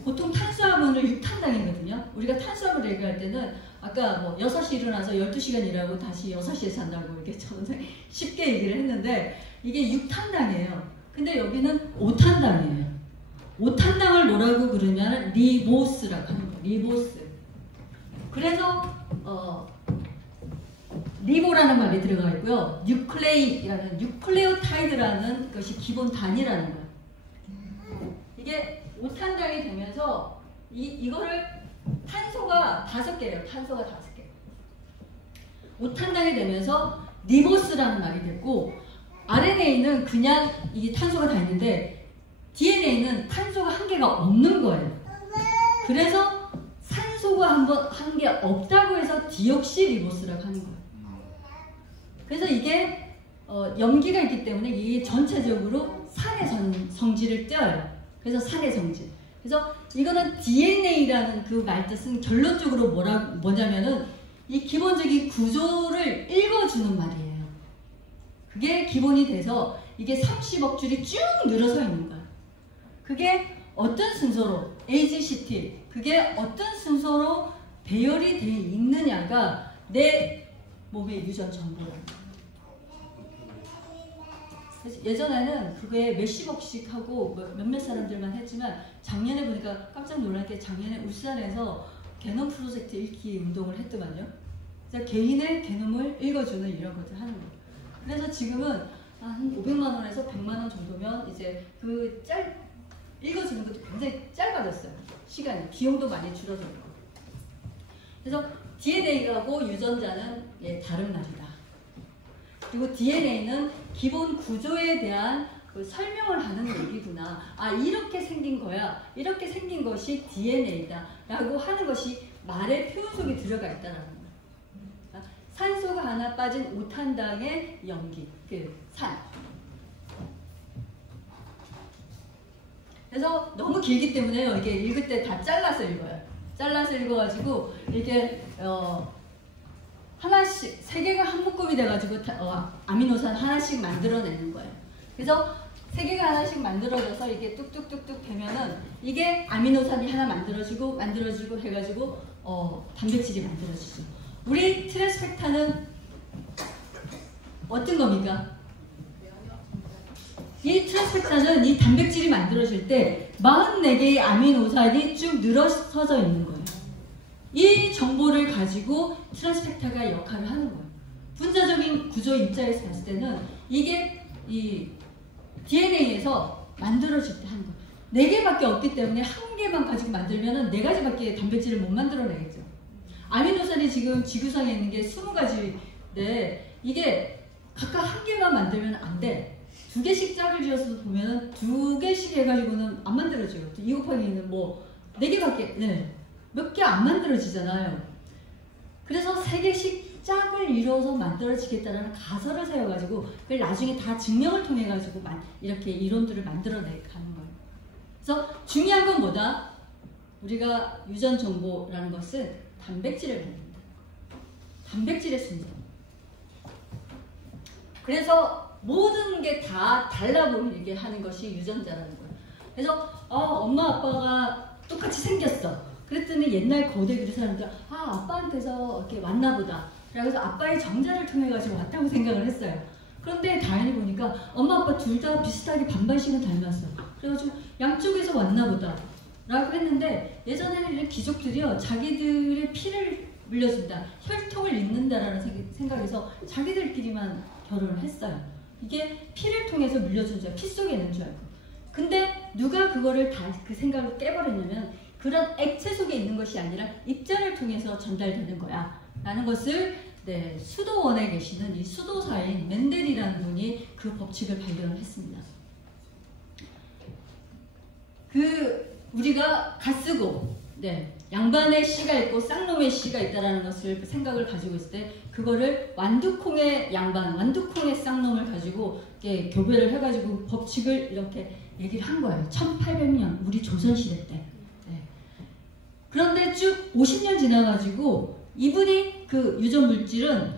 보통 탄수화물을 6탄당이거든요. 우리가 탄수화물 얘기할 때는 아까 뭐 6시 일어나서 12시간 일하고 다시 6시에 잔다고 이렇게 저는 쉽게 얘기를 했는데 이게 6탄당이에요. 근데 여기는 5탄당이에요. 5탄당을 뭐라고 그러냐면 리보스라고 하는 거예요. 리보스. 그래서 리보라는 말이 들어가 있고요. 뉴클레오타이드라는 것이 기본 단위라는 거예요. 이게 5탄당이 되면서 이거를 탄소가 5개예요. 탄소가 5개. 5탄당이 되면서 리보스라는 말이 됐고 RNA는 그냥 이게 탄소가 다 있는데 DNA는 탄소가 한 개가 없는 거예요. 그래서 산소가 한 개 없다고 해서 디옥시리보스라고 하는 거예요. 그래서 이게 염기가 있기 때문에 이게 전체적으로 산의 성질을 떼어요. 그래서 산의 성질. 그래서 이거는 DNA라는 그 말뜻은 결론적으로 뭐냐면은 이 기본적인 구조를 읽어주는 말이에요. 그게 기본이 돼서 이게 30억 줄이 쭉 늘어서 있는 거야. 그게 어떤 순서로 AGCT 그게 어떤 순서로 배열이 되어 있느냐가 내 몸의 유전 정보예요. 예전에는 그게 몇십억씩 하고 몇몇 사람들만 했지만 작년에 보니까 깜짝 놀란 게 작년에 울산에서 게놈 프로젝트 읽기 운동을 했더만요. 그래서 개인의 게놈을 읽어주는 이런 것들 하는 거예요. 그래서 지금은 한 500만 원에서 100만 원 정도면 이제 그 읽어주는 것도 굉장히 짧아졌어요. 시간이. 비용도 많이 줄어들고. 그래서 DNA하고 유전자는 다른 말이다. 그리고 DNA는 기본 구조에 대한 그 설명을 하는 얘기구나. 이렇게 생긴 거야. 이렇게 생긴 것이 DNA다. 라고 하는 것이 말의 표현 속에 들어가 있다는 거예요. 산소가 하나 빠진 5탄당의 염기, 그 산. 그래서 너무 길기 때문에요. 이게 읽을 때 다 잘라서 읽어요. 잘라서 읽어가지고 이렇게 하나씩, 세 개가 한 묶음이 돼가지고 아미노산 하나씩 만들어내는 거예요. 그래서 세 개가 하나씩 만들어져서 이게 뚝뚝뚝뚝 되면은 이게 아미노산이 하나 만들어지고 해가지고 단백질이 만들어지죠. 우리 트랜스펙타는 어떤 겁니까? 이 트랜스펙타는 이 단백질이 만들어질 때 44개의 아미노산이 쭉 늘어서져 있는 거예요. 이 정보를 가지고 트랜스펙타가 역할을 하는 거예요. 분자적인 구조 입장에서 봤을 때는 이게 이 DNA에서 만들어질 때 하는 거예요. 4개밖에 없기 때문에 한 개만 가지고 만들면은 4가지밖에 단백질을 못 만들어내겠죠. 아미노산이 지금 지구상에 있는 게 20가지인데 이게 각각 한 개만 만들면 안 돼. 2개씩 짝을 지어서 보면은 2개씩 해가지고는 안 만들어져요. 2 곱하기 2는 뭐 4개밖에, 몇 개 안 만들어지잖아요. 그래서 3개씩 짝을 이뤄서 만들어지겠다라는 가설을 세워가지고 그걸 나중에 다 증명을 통해가지고 이렇게 이론들을 만들어내가는 거예요. 그래서 중요한 건 뭐다? 우리가 유전 정보라는 것은 단백질을 말합니다. 단백질의 순서. 그래서 모든 게 다 달라 보이게 하는 것이 유전자라는 거예요. 그래서 엄마 아빠가 똑같이 생겼어. 그랬더니 옛날 거대 그리 사람들 아빠한테서 이렇게 왔나 보다. 그래서 아빠의 정자를 통해 가지고 왔다고 생각을 했어요. 그런데 다행히 보니까 엄마 아빠 둘 다 비슷하게 반반씩은 닮았어. 그래가지고 양쪽에서 왔나 보다 라고 했는데 예전에는 이런 귀족들이요 자기들의 피를 물려준다, 혈통을 잇는다라는 생각에서 자기들끼리만 결혼을 했어요. 이게 피를 통해서 물려준 줄 알고, 피 속에 있는 줄 알고. 근데 누가 그거를 다 그 생각을 깨버렸냐면 그런 액체 속에 있는 것이 아니라 입자를 통해서 전달되는 거야 라는 것을 수도원에 계시는 이 수도사인 멘델이라는 분이 그 법칙을 발견을 했습니다. 우리가 갓쓰고 양반의 씨가 있고 쌍놈의 씨가 있다라는 것을 생각을 가지고 있을 때 그거를 완두콩의 양반, 완두콩의 쌍놈을 가지고 교배를 해가지고 법칙을 이렇게 얘기를 한 거예요. 1800년 우리 조선시대 때. 그런데 쭉 50년 지나가지고 이분이 그 유전 물질은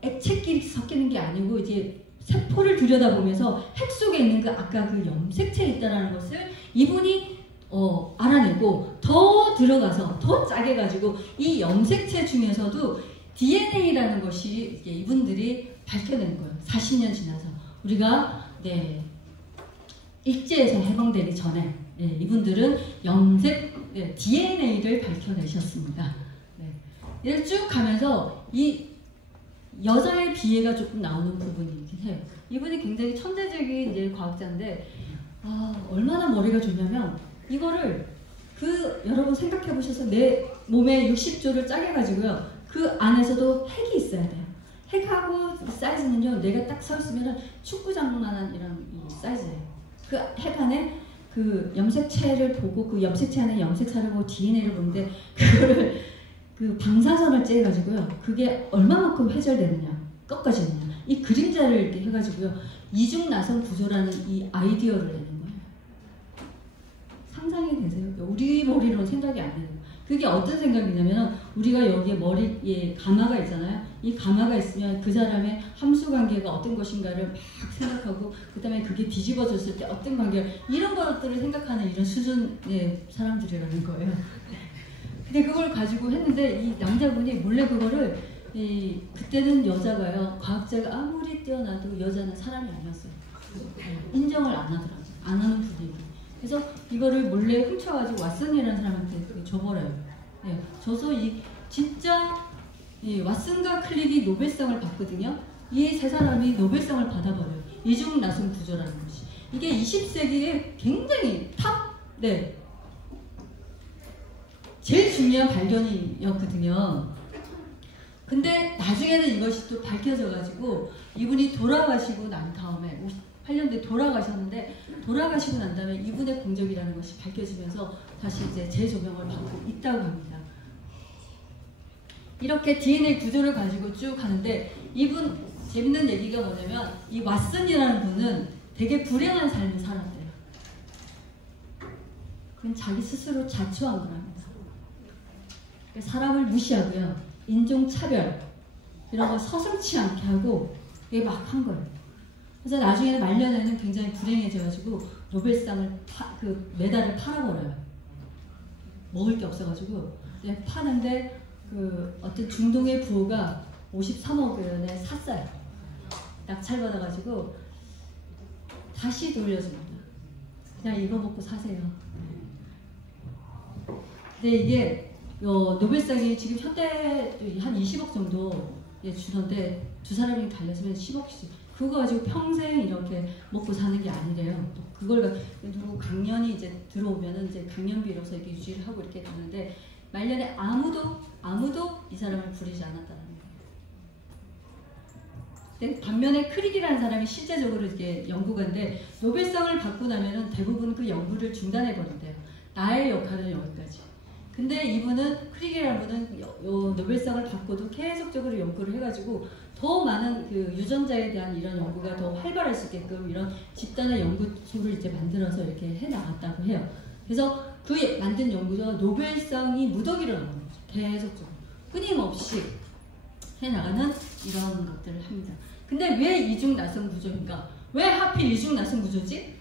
액체끼리 섞이는 게 아니고 이제 세포를 들여다보면서 핵 속에 있는 그 아까 그 염색체에 있다라는 것을 이분이 알아내고 더 들어가서 더 짜게 가지고 이 염색체 중에서도 DNA라는 것이 이분들이 밝혀낸 거예요. 40년 지나서 우리가 일제에서 해방되기 전에 이분들은 DNA를 밝혀내셨습니다. 이렇게 쭉 가면서 이 여자의 비애가 조금 나오는 부분이긴 해요. 이분이 굉장히 천재적인 이제 과학자인데 얼마나 머리가 좋냐면 이거를 여러분 생각해 보셔서 내 몸에 60조를 짜게 가지고요. 그 안에서도 핵이 있어야 돼요. 핵하고 사이즈는요. 내가 딱 서 있으면 축구장만한 이런 이 사이즈예요. 그 핵 안에 그 염색체를 보고 그 염색체 안에 염색사를 보고 DNA를 보는데 그거를 그 방사선을 쬐가지고요. 그게 얼마만큼 회절되느냐, 꺾어지느냐. 이 그림자를 이렇게 해가지고요. 이중나선 구조라는 이 아이디어를 내는 거예요. 상상이 되세요? 우리 머리로는 생각이 안 되는 거예요. 그게 어떤 생각이냐면 우리가 여기에 머리에 가마가 있잖아요. 이 가마가 있으면 그 사람의 함수관계가 어떤 것인가를 막 생각하고 그 다음에 그게 뒤집어졌을 때 어떤 관계 이런 것들을 생각하는 이런 수준의 사람들이라는 거예요. 근데 그걸 가지고 했는데 이 남자분이 몰래 그거를 그때는 여자가요. 과학자가 아무리 뛰어나도 여자는 사람이 아니었어요. 인정을 안 하더라고요. 안 하는 분위기. 그래서 이거를 몰래 훔쳐가지고 왓슨이라는 사람한테 줘버려요. 줘서 진짜 왓슨과 클릭이 노벨상을 받거든요. 이 세 사람이 노벨상을 받아버려요. 이중나선 구조라는 것이. 이게 20세기에 굉장히 제일 중요한 발견이었거든요. 근데 나중에는 이것이 또 밝혀져가지고 이분이 돌아가시고 난 다음에 58년도에 돌아가시고 난 다음에 이분의 공적이라는 것이 밝혀지면서 다시 이제 재조명을 받고 있다고 합니다. 이렇게 DNA 구조를 가지고 쭉 가는데 이분 재밌는 얘기가 뭐냐면 이 왓슨이라는 분은 되게 불행한 삶을 살았대요. 그건 자기 스스로 자초한 거랍니다. 사람을 무시하고요. 인종차별 이런 거 서슴지 않게 하고 이게 막 한 거예요. 그래서 나중에는 말년에는 굉장히 불행해져가지고 노벨상을 그 메달을 팔아버려요. 먹을 게 없어가지고 이제 파는데 그 어떤 중동의 부호가 53억 원에 샀어요. 낙찰받아가지고 다시 돌려줍니다. 그냥 이거 먹고 사세요. 근데 이게 노벨상이 지금 현대 한 20억 정도 주던데 두 사람이 달렸으면 10억씩 그거 가지고 평생 이렇게 먹고 사는 게 아니래요. 또 그걸 누구 강연이 이제 들어오면은 이제 강연비로서 이렇게 유지를 하고 이렇게 되는데 말년에 아무도 이 사람을 부리지 않았다는 거예요. 근데 반면에 크릭이라는 사람이 실제적으로 이렇게 연구가인데 노벨상을 받고 나면은 대부분 그 연구를 중단해 버린대요. 나의 역할은 여기까지. 근데 이분은 크릭이라는 분은 노벨상을 받고도 계속적으로 연구를 해가지고 더 많은 그 유전자에 대한 이런 연구가 더 활발할 수 있게끔 이런 집단의 연구소를 이제 만들어서 이렇게 해 나갔다고 해요. 그래서 그 만든 연구가 노벨상이 무더기로 나오는 거죠. 계속적으로 끊임없이 해 나가는 이런 것들을 합니다. 근데 왜 이중 나성 구조인가? 왜 하필 이중 나성 구조지?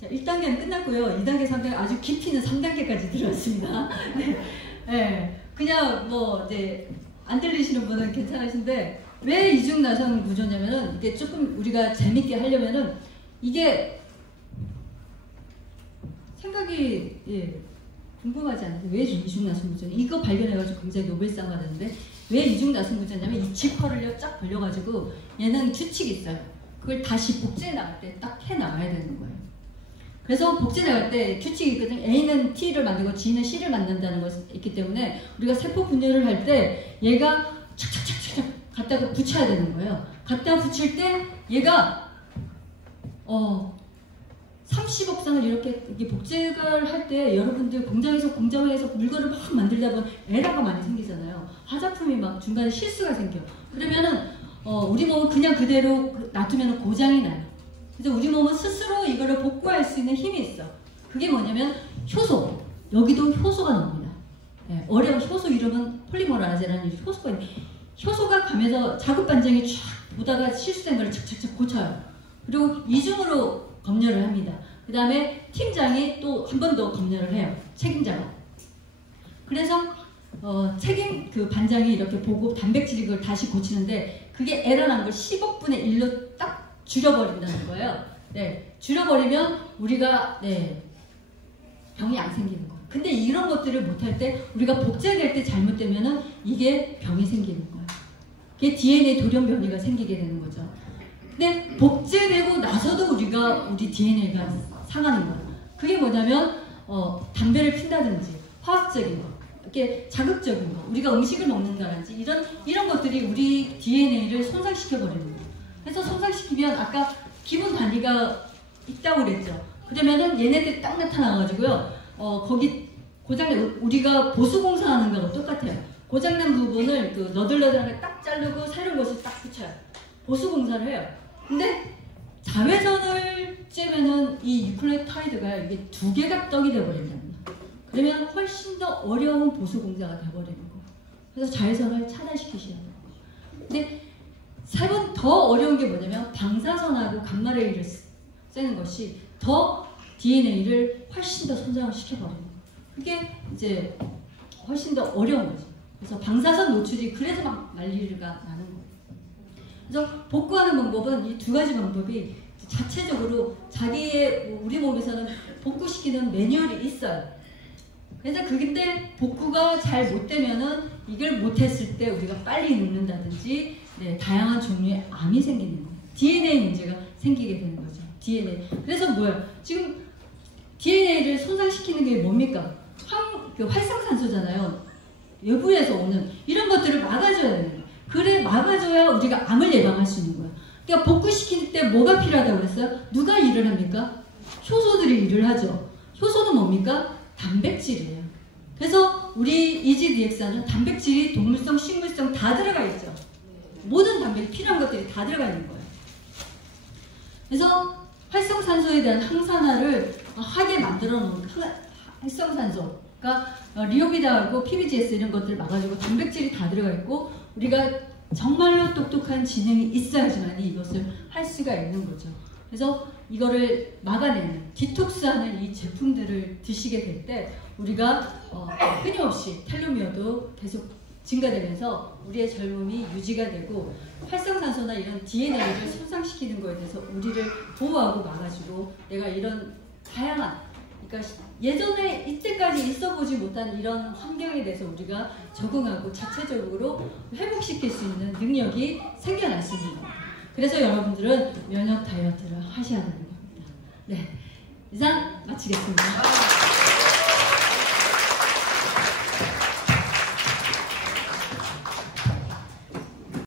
자, 1단계는 끝났고요. 2단계, 3단계 아주 깊이는 3단계까지 들어왔습니다. 네. 네. 그냥 뭐 이제 안 들리시는 분은 괜찮으신데 왜 이중 나성 구조냐면은 이게 조금 우리가 재밌게 하려면은 이게 생각이 궁금하지 않아요? 왜 이중 나성 구조? 이거 발견해가지고 굉장히 노벨상 받았는데 왜 이중 나성 구조냐면 이 지퍼를 쫙 벌려가지고 얘는 규칙이 있어요. 그걸 다시 복제해 나갈 때 딱 해 나가야 되는 거예요. 그래서 복제해 나갈 때 규칙이 있거든요. A는 T를 만들고 G는 C를 만든다는 것이 있기 때문에 우리가 세포 분열을 할 때 얘가 착착착착 갖다가 붙여야 되는 거예요. 갖다 붙일 때 얘가 30억상을 이렇게 복제를 할 때 여러분들 공장에서 물건을 막 만들다 보면 에러가 많이 생기잖아요. 화장품이 막 중간에 실수가 생겨. 그러면은 우리 몸은 그냥 그대로 놔두면 고장이 나요. 그래서 우리 몸은 스스로 이거를 복구할 수 있는 힘이 있어. 그게 뭐냐면 효소. 여기도 효소가 나옵니다. 네, 어려운 효소 이름은 폴리머라제라는 효소가 있는데 효소가 가면서 자극 반장이 쫙 보다가 실수된 걸 착착착 고쳐요. 그리고 이중으로 검열을 합니다. 그 다음에 팀장이 또 한 번 더 검열을 해요. 책임자가. 그래서 책임 그 반장이 이렇게 보고 단백질 이걸 다시 고치는데 그게 에러난 걸 10억분의 1로 딱 줄여버린다는 거예요. 네, 줄여버리면 우리가 병이 안 생기는 거예요. 근데 이런 것들을 못할 때 우리가 복제될 때 잘못되면은 이게 병이 생기는 거예요. 그게 DNA 돌연 변이가 생기게 되는 거죠. 근데 복제되고 나서도 우리 DNA가 상하는 거예요. 그게 뭐냐면 담배를 핀다든지 화학적인 거, 이렇게 자극적인 거, 우리가 음식을 먹는다든지 이런 것들이 우리 DNA를 손상시켜 버리는 거예요. 그래서 손상시키면 아까 기본 단위가 있다고 그랬죠. 그러면은 얘네들이 딱 나타나가지고요. 거기 고장난 우리가 보수공사하는 거하고 똑같아요. 고장난 부분을 그 너들너들하게 딱 자르고 새로운 것을 딱 붙여요. 보수공사를 해요. 근데 자외선을 쬐면은 이 뉴클레오타이드가 이게 2개가 떡이 돼버린답니다. 그러면 훨씬 더 어려운 보수공사가 돼버리는 거. 그래서 자외선을 차단시키셔야 돼요. 근데 3번 더 어려운 게 뭐냐면 방사선하고 감마레이를 쐬는 것이 더 DNA를 훨씬 더 손상을 시켜버리는 거예요. 그게 이제 훨씬 더 어려운 거죠. 그래서 방사선 노출이 그래서 막 난리가 나는 거예요. 그래서 복구하는 방법은 이 2가지 방법이 자체적으로 우리 몸에서는 복구시키는 매뉴얼이 있어요. 그래서 그때 복구가 잘 못 되면은 이걸 못했을 때 우리가 빨리 눕는다든지 다양한 종류의 암이 생기는 거예요. DNA 문제가 생기게 되는 거죠. DNA. 그래서 뭐예요? 지금 DNA를 손상시키는 게 뭡니까? 활성산소잖아요. 외부에서 오는 이런 것들을 막아줘야 돼요. 그래 막아줘야 우리가 암을 예방할 수 있는 거예요. 그러니까 복구시킬 때 뭐가 필요하다고 그랬어요? 누가 일을 합니까? 효소들이 일을 하죠. 효소는 뭡니까? 단백질이에요. 그래서 우리 이지DX는 단백질이 동물성, 식물성 다 들어가 있죠. 모든 단백질 필요한 것들이 다 들어가 있는 거예요. 그래서 활성산소에 대한 항산화를 하게 만들어 놓은 활성산소가 리오비다하고 PBGS 이런 것들을 막아주고 단백질이 다 들어가 있고 우리가 정말로 똑똑한 지능이 있어야지만 이것을 할 수가 있는 거죠. 그래서 이거를 막아내는 디톡스하는 이 제품들을 드시게 될 때 우리가 끊임없이 텔로미어도 계속 증가되면서 우리의 젊음이 유지가 되고 활성산소나 이런 DNA를 손상시키는 거에 대해서 우리를 보호하고 막아주고 내가 이런 다양한 그러니까 예전에 이때까지 있어보지 못한 이런 환경에 대해서 우리가 적응하고 자체적으로 회복시킬 수 있는 능력이 생겨날 수 있는 겁니다. 그래서 여러분들은 면역 다이어트를 하셔야 되는 겁니다. 네, 이상 마치겠습니다.